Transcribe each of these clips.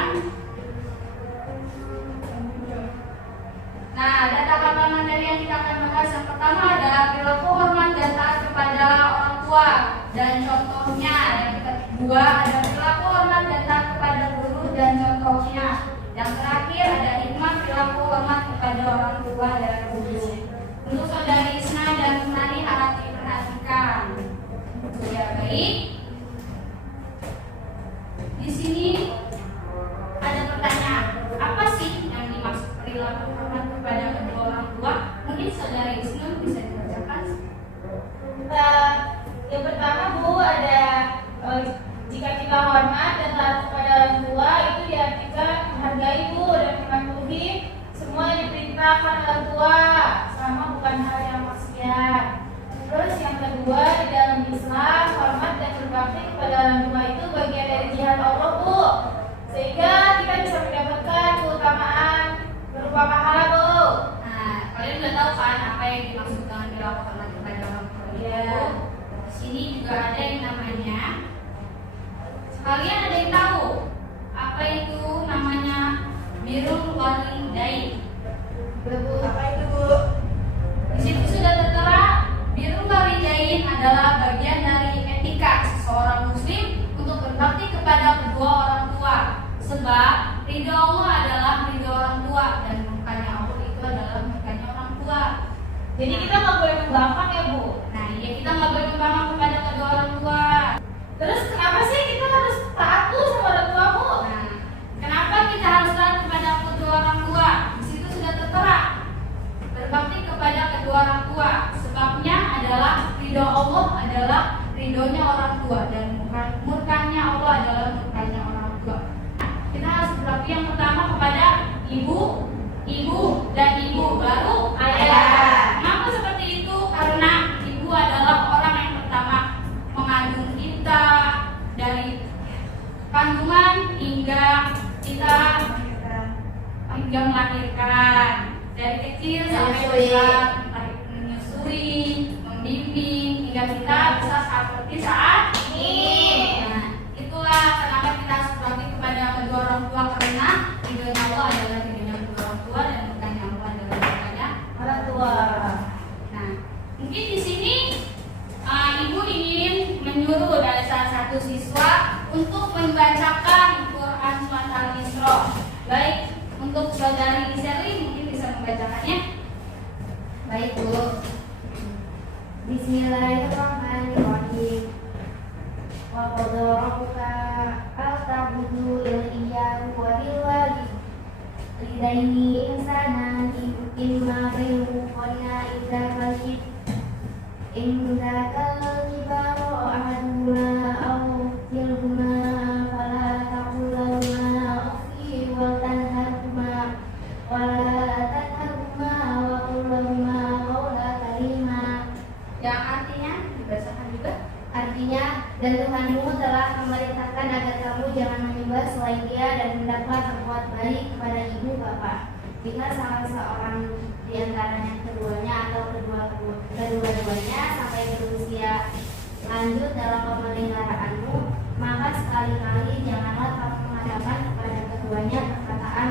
kan? Nah, ada tahapan materi yang kita akan bahas. Yang pertama ada perilaku hormat dan taat kepada orang tua dan contohnya. Yang kedua ada perilaku hormat dan taat kepada guru dan contohnya. Yang terakhir ada hikmah perilaku hormat kepada orang tua dan guru. Untuk saudari Isna dan Nani harap diperhatikan. Ya baik. Di sini ada pertanyaan. Apa sih yang dimaksud perilaku hormat kepada kedua orang tua? Mungkin saudari Isna bisa dibacakan. Yang pertama Bu ada jika kita hormat dan taat kepada orang tua itu diartikan menghargai Bu dan mematuhi semua yang diperintahkan orang tua selama bukan hal yang maksiat. Terus yang kedua di dalam Islam hormat dan berbakti kepada orang tua itu bagian dari jihad Allah Bu, sehingga kita bisa mendapatkan keutamaan berupa pahala Bu. Nah, kalian udah tahu kan apa yang dimaksud dengan perilaku hormat kepada orang tua? Iya. Di sini juga ada yang namanya. Kalian ada yang tahu apa itu namanya birrul walidain? Apa itu Bu? Di situ sudah tertera birrul walidain adalah bagian dari etika seseorang muslim untuk berbakti kepada kedua orang tua. Sebab ridho Allah adalah ridho orang tua dan murkanya Allah itu adalah murkanya orang tua. Jadi kita nggak boleh membangkang ya Bu. Nah, iya kita nggak boleh membangkang kepada kedua orang tua. Terus kenapa sih kita harus taat tuh sama orang tua Bu? Nah, kenapa kita harus taat kepada kedua orang tua? Di situ sudah tertera berbakti kepada kedua orang tua. Sebabnya adalah ridho Allah adalah ridhonya orang tua dan murkanya Allah adalah murkanya orang tua. Kita harus berbakti yang pertama kepada ibu dan ibu baru ayah. Kenapa seperti itu? Karena ibu adalah orang yang pertama mengandung kita dari kandungan hingga kita hingga melahirkan, dari kecil sampai besar, menyusui, membimbing hingga kita bisa seperti saat ini. Nah, itulah kenapa kita harus berbakti kepada kedua orang tua, karena ridhonya Allah adalah ridhonya kedua orang tua dan murkanya Allah adalah murkanya Orang tua. Nah, mungkin di sini ibu ingin menyuruh dari salah satu siswa untuk membacakan Quran surat Al-Isra. Baik, untuk saudari Sherly mungkin bisa membacakannya. Baik Bu. Bismillahirrahmanirrahim. Wa qadha rabbuka alla iyyahu wa bil walidaini ihsanan imma bainahuma idza fashid in dzakal kibaru ahaduhuma aw kilahuma fala taqul lahuma uffi wa tanharhuma wa Yang artinya dibacakan juga. artinya, dan Tuhanmu telah memerintahkan agar kamu jangan menyembah selain Dia dan hendaklah berbuat baik kepada ibu bapak. Jika salah seorang di antaranya keduanya atau kedua-duanya sampai berusia lanjut dalam pemeliharaanmu, maka sekali-kali janganlah kamu mengatakan kepada keduanya perkataan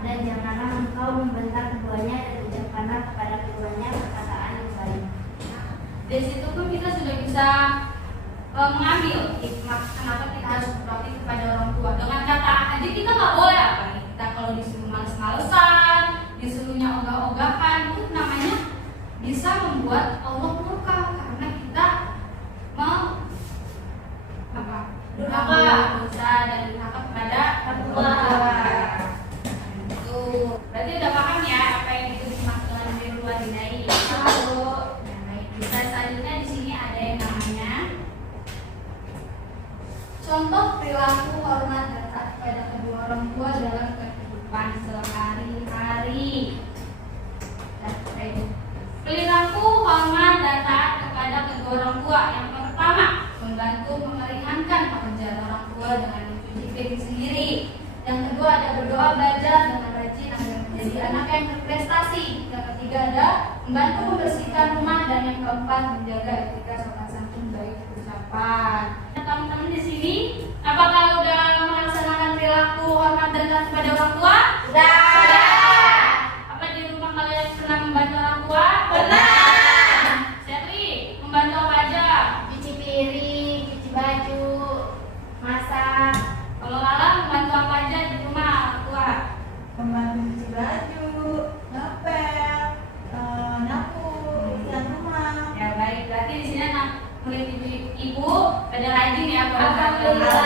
dan janganlah engkau membentak keduanya dan ucapkanlah kepada keduanya perkataan yang baik. Dari situ pun kita sudah bisa mengambil hikmah kenapa kita harus berbakti kepada orang tua. Dengan kata aja kita nggak boleh apa nih? Kita kalau disuruh males-malesan, disuruhnya ogah-ogahan, itu namanya bisa membuat Allah murka karena kita mau durhaka dosa dan durhaka kepada kedua. Itu berarti udah paham ya apa yang itu dimaksud dengan birrul walidain. Bisa selanjutnya di sini ada yang namanya contoh perilaku hormat dan taat kepada kedua orang tua dalam kehidupan sehari-hari. Perilaku hormat dan taat kepada kedua orang tua yang pertama membantu meringankan pekerjaan orang tua dengan mencuci piring sendiri. Yang kedua ada berdoa belajar dengan rajin agar menjadi anak yang berprestasi. Yang ketiga ada membantu membersihkan rumah dan yang keempat menjaga etika sopan santun baik ucapan. Teman-teman di sini apakah udah melaksanakan perilaku perilaku hormat dan taat kepada orang tua? Sudah. Apa di rumah kalian pernah membantu orang tua? Pernah. Sherly, membantu apa aja? Cuci piring, cuci baju, masak. Kalau Lala membantu apa aja di rumah orang tua? Membantu cuci baju, ngepel, nyapu, bersihan rumah. Ya baik, berarti di sini anak murid ibu pada rajin ya. Alhamdulillah.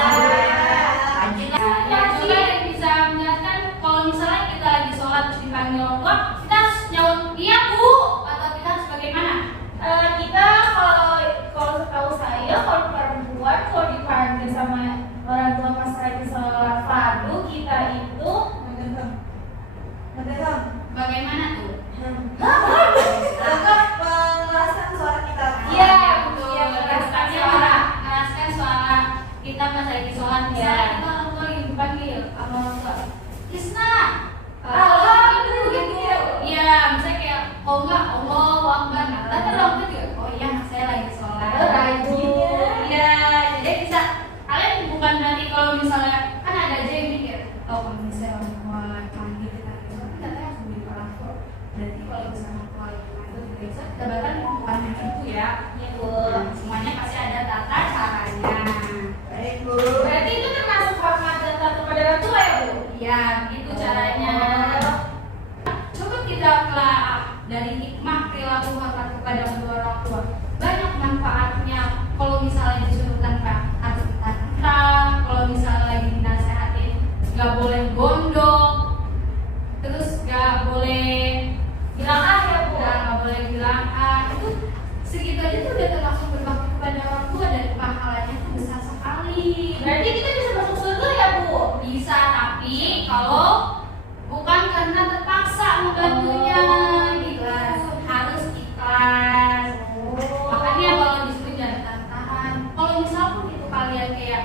Rajin lah. Ya juga yang bisa menjelaskan kalau misalnya kita lagi sholat terus dipanggil orang tua, kita harus jawab iya bu atau kita harus bagaimana? Kita kalau setahu saya kalau perempuan kalau dipanggil sama orang tua pas lagi sholat fardu kita itu Ngedeham. Bagaimana tuh? Anggap mengeraskan suara kita. Iya, betul. iya, Mengeraskan suara kita pas lagi sholat. Misalnya kita orang tua lagi dipanggil sama orang tua, Krisna, Allah itu gitu. Iya, misalnya kayak oh enggak Allah Akbar. Nah, tapi orang tua juga oh iya anak saya lagi sholat. Rajin. Iya, jadi bisa kalian bukan berarti kalau misalnya kan ada aja yang mikir oh kalau misalnya orang tua panggil kita gitu kan katanya harus beli orang tua. Berarti kalau misalnya orang tua lagi panggil kita bisa kita bahkan bukan hanya itu ya. Iya, Bu. Semuanya pasti ada tata caranya. Baik, Bu. Berarti itu termasuk hormat dan taat kepada orang tua ya, Bu? Iya, begitu caranya. Coba kita telah dari hikmah perilaku hormat kepada kedua orang tua. Banyak manfaatnya. Kalau misalnya disuruh tanpa harus tentang, kalau misalnya lagi dinasehatin nggak boleh gondok, terus nggak boleh bilang ah ya bu, nggak boleh bilang ah itu segitu aja tuh udah termasuk berbakti kepada orang tua dan pahalanya tuh besar sekali. Berarti kita bisa masuk surga ya, Bu? Bisa, tapi kalau bukan karena terpaksa membantunya, ikhlas, harus ikhlas. Makanya kalau disuruh jangan tahan-tahan. Kalau misalnya itu kalian kayak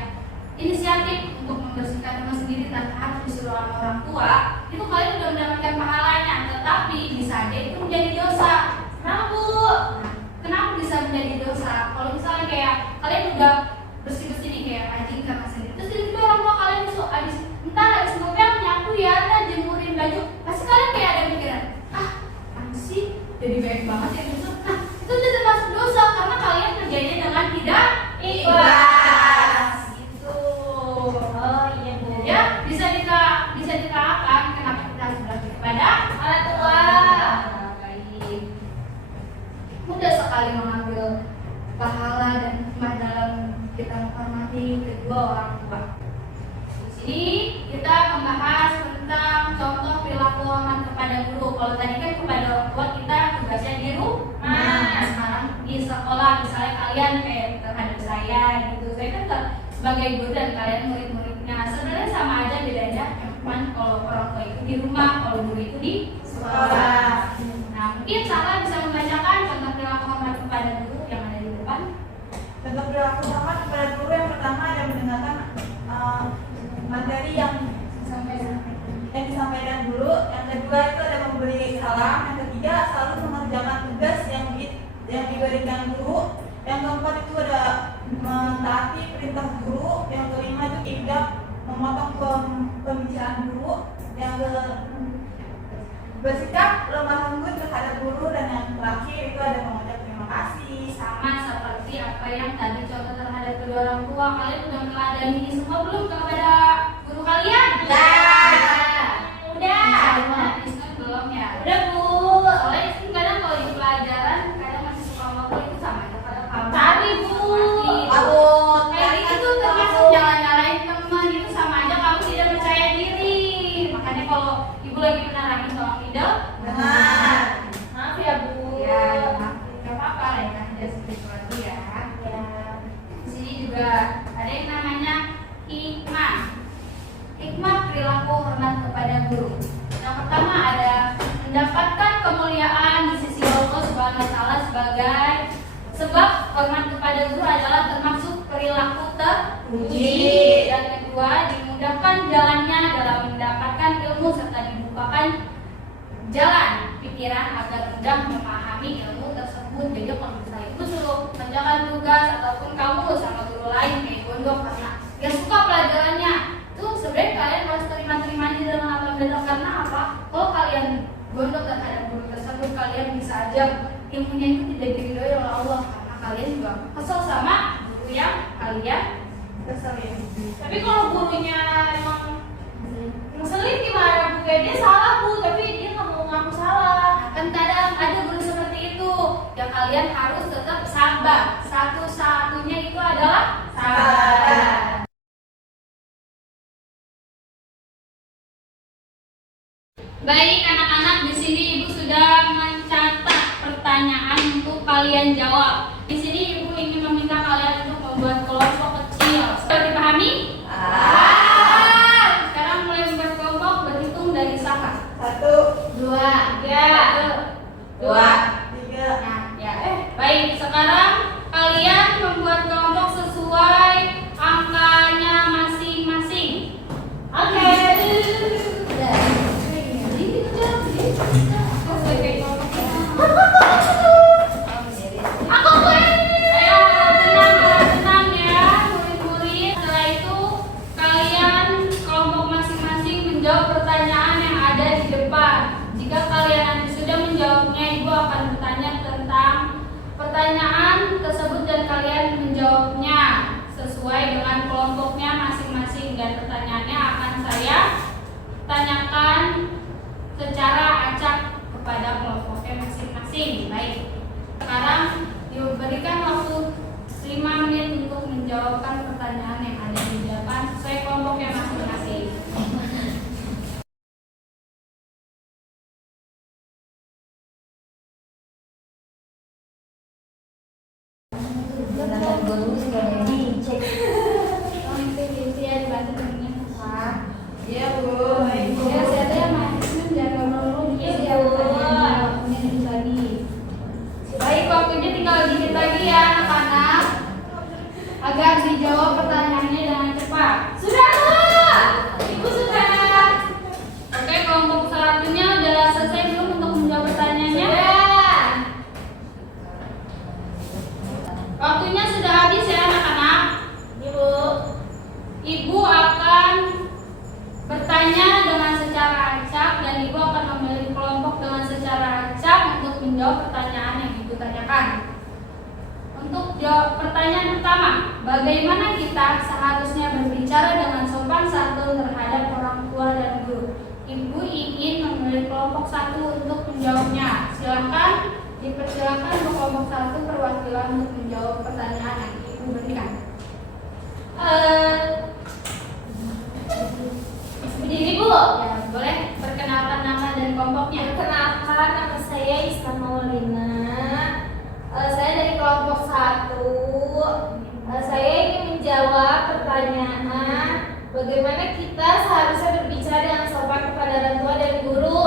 inisiatif untuk membersihkan rumah sendiri tanpa harus disuruh sama orang tua, itu kalian udah mendapatkan pahalanya. Tetapi bisa aja itu menjadi dosa. Kenapa, Bu? Nah, kenapa bisa menjadi dosa? Kalau misalnya kayak kalian udah bersih-bersih nih kayak rajin kamar sendiri, terus tiba-tiba orang tua kalian besok habis ngepel nyapu ya, ntar jemurin baju, pasti kalian kayak ada pikiran, ah, apa sih jadi baik banget ya besok. Nah, itu udah termasuk dosa karena kalian kerjanya dengan tidak Ikhlas. gitu. Oh iya, Bu. Ya, bisa diterapkan kenapa kita harus berbakti kepada Orang tua. baik. Mudah sekali mengambil pahala dan hikmah dalam kita menghormati kedua orang tua. Di sini kita membahas tentang contoh perilaku hormat kepada guru. Kalau tadi kan kepada orang tua kita tugasnya di rumah. Nah, sekarang di sekolah misalnya kalian kayak terhadap saya gitu. Saya kan sebagai guru dan kalian murid-muridnya. Sebenarnya sama aja bedanya. Cuman kalau orang tua itu di rumah, kalau guru itu di sekolah. Nah, mungkin Sarah bisa membacakan contoh perilaku hormat kepada guru yang ada di depan. Contoh perilaku hormat kepada guru yang pertama ada mendengarkan materi yang disampaikan guru. Yang kedua itu ada memberi salam. Yang ketiga selalu mengerjakan tugas yang diberikan guru. Yang keempat itu ada mentaati perintah guru. Yang kelima itu tidak memotong pembicaraan guru. Yang bersikap lemah lembut terhadap guru. Dan yang terakhir itu ada mengucap terima kasih. Sama seperti apa yang tadi contoh terhadap kedua orang tua. Kalian udah meneladani ini semua belum kepada guru kalian? Udah. Insyaallah Isnu belum ya. Udah, Bu. Soalnya Isnu kadang kalau di pelajaran kadang masih suka ngobrol itu sama aja pada kamu. Tadi, Bu. Kayak gitu termasuk jalan-jalanin teman itu sama aja kamu tidak percaya diri. Makanya kalau ibu lagi menerangin soal tidak Benar. Maaf ya, Bu. ya nggak apa-apa lah ya aja sedikit lagi ya. Ya. Di sini juga ada yang namanya hikmah. Hikmah perilaku hormat kepada guru. Yang pertama ada mendapatkan kemuliaan di sisi Allah Subhanahu wa taala sebagai sebab hormat kepada guru adalah termasuk perilaku terpuji. Dan kedua, dimudahkan jalannya dalam mendapatkan ilmu serta dibukakan jalan pikiran agar mudah memahami ilmu tersebut. Jadi kalau misalnya ibu suruh kerjakan tugas ataupun kamu sama guru lain kayak gondok karena gak suka pelajarannya, Itu sebenarnya kalian harus terima-terima aja dengan apa yang datang. Karena apa? Kalau kalian gondok terhadap guru tersebut, kalian bisa aja ilmunya itu tidak diridhoi oleh Allah, karena kalian juga kesel sama guru yang kalian keselin. Tapi kalau gurunya emang ngeselin gimana Bu? Kayak dia salah Bu, tapi dia nggak mau ngaku salah. Kan kadang ada guru seperti itu, ya kalian harus tetap sabar. Satu-satunya itu adalah sabar. Baik anak-anak, di sini Ibu sudah mencatat pertanyaan untuk kalian jawab. Di sini Ibu ingin meminta kalian untuk membuat kelompok kecil. Sudah dipahami? Sekarang mulai membuat kelompok, berhitung dari Saka. 1, 2, 2, 3. Nah, ya. Baik, sekarang kalian membuat kelompok sesuai angkanya masing-masing. Oke. Ayo, tenang ya, murid-murid. Setelah itu kalian kelompok masing-masing menjawab pertanyaan yang ada di depan. Jika kalian nanti sudah menjawabnya, Ibu akan bertanya tentang pertanyaan tersebut dan kalian menjawabnya sesuai dengan kelompoknya masing-masing, dan pertanyaannya akan saya tanyakan secara acak kepada kelompoknya masing-masing. Baik, sekarang diberikan waktu 5 menit untuk menjawabkan pertanyaan yang ada di depan sesuai kelompoknya masing-masing. Iya Bu. Ya, saya teh maximum jaga dulu dia dia waktunya dikit lagi. Baik, waktunya tinggal dikit lagi ya anak-anak, agar dijawab pertanyaannya dengan cepat. Sudah Bu? Ibu sudah. Oke, kelompok satunya udah selesai belum untuk menjawab pertanyaannya? Waktunya sudah habis ya anak-anak. Ibu akan bertanya dengan secara acak dan Ibu akan memilih kelompok dengan secara acak untuk menjawab pertanyaan yang Ibu tanyakan. Untuk jawab pertanyaan pertama, bagaimana kita seharusnya berbicara dengan sopan santun terhadap orang tua dan guru? Ibu ingin memilih kelompok satu untuk menjawabnya. Silakan dipersilakan untuk kelompok satu perwakilan untuk menjawab pertanyaan yang Ibu berikan. Begini Bu, Ya, boleh perkenalkan nama dan kelompoknya. perkenalkan nama saya Isma Maulina. Saya dari kelompok 1. Saya ingin menjawab pertanyaan bagaimana kita seharusnya berbicara dengan sopan kepada orang tua dan guru.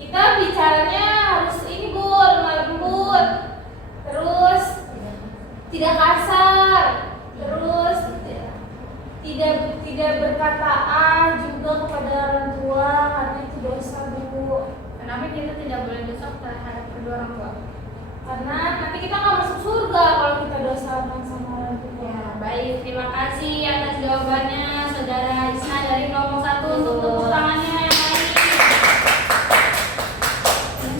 Kita bicaranya harus ini Bu, lemah lembut, terus tidak kasar, terus tidak berkata juga kepada orang tua, karena itu dosa Bu. Kenapa kita tidak boleh dosa terhadap kedua orang tua? Karena nanti kita nggak masuk surga kalau kita dosa sama orang tua. Ya, baik. Terima kasih atas jawabannya Saudara Isna dari kelompok 1 untuk tepuk tangannya yang baik.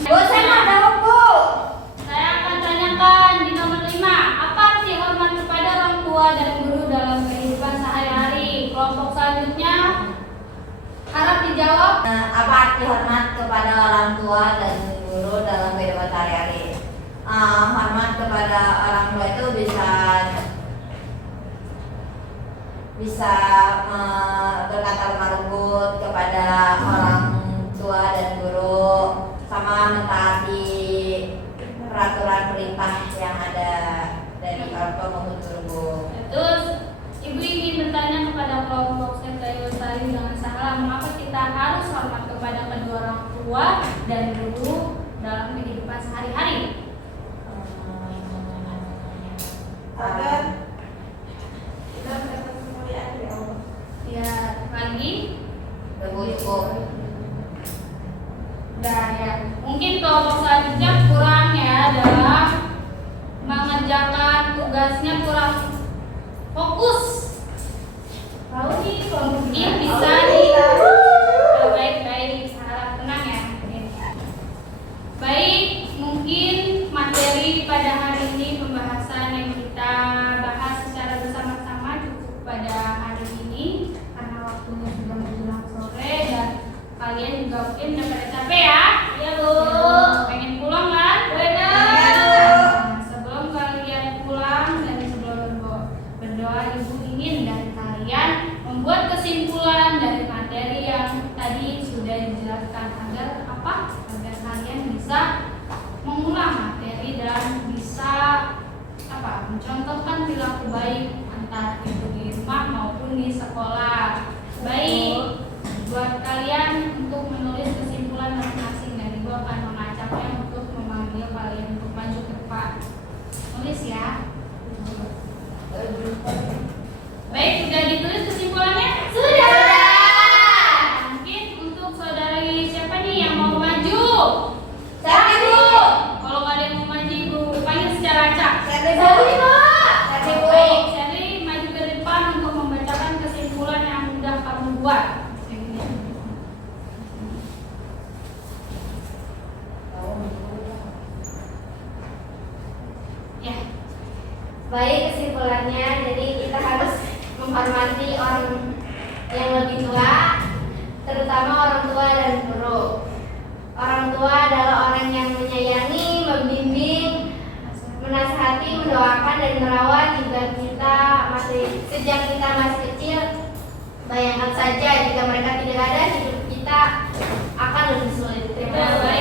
Bu, saya mau jawab Bu. Saya akan tanyakan di nomor 5, apa arti hormat kepada orang tua dan guru dalam kehidupan sehari-hari? Kelompok selanjutnya harap dijawab. Apa arti hormat kepada orang tua dan guru dalam kehidupan sehari-hari? Hormat kepada orang tua itu bisa berkata lemah lembut kepada orang tua dan guru, sama mentaati peraturan perintah yang ada dari orang tua maupun guru. Terus Ibu ingin bertanya kepada kelompok Sentai Lestari dengan salah, mengapa kita harus hormat kepada kedua orang tua dan guru dalam kehidupan sehari-hari? Agar kita mendapat kemuliaan dari Allah. Ya, lagi. Cukup. Udah ya. Mungkin kelompok selanjutnya kurang ya dalam mengerjakan tugasnya, kurang fokus. Mungkin bisa baik-baik, harap tenang ya. Baik, mungkin materi pada hari ini pembahasan yang kita bahas secara bersama-sama cukup pada hari ini karena waktunya sudah menjelang sore dan kalian juga mungkin udah pada capek ya. Iya, Bu. Pengen pulang kan? Benar. Nah, sebelum kalian pulang dan sebelum berdoa, Ibu ingin dari kalian membuat kesimpulan dari materi yang tadi sudah dijelaskan agar apa? Agar kalian bisa mengulang materi dan bisa apa? Mencontohkan perilaku baik antara itu di rumah maupun di sekolah. Baik, buat kalian untuk menulis kesimpulan masing-masing dan Ibu akan mengajaknya untuk memanggil kalian untuk maju ke depan. Tulis ya. Baik, sudah ditulis kesimpulannya? Sudah. Mungkin untuk saudari siapa nih yang mau maju? Siapa, Bu? Kalau nggak ada yang mau maju, Ibu panggil secara acak. Siapa, Bu? Baik, jadi maju ke depan untuk membacakan kesimpulan yang sudah kamu buat. Ya, Baik, kesimpulannya, jadi kita harus menghormati orang yang lebih tua, terutama orang tua dan guru. Orang tua adalah orang yang menyayangi, membimbing, menasihati, mendoakan dan merawat sejak kita masih kecil. Bayangkan saja jika mereka tidak ada, hidup kita akan lebih sulit. Terima kasih.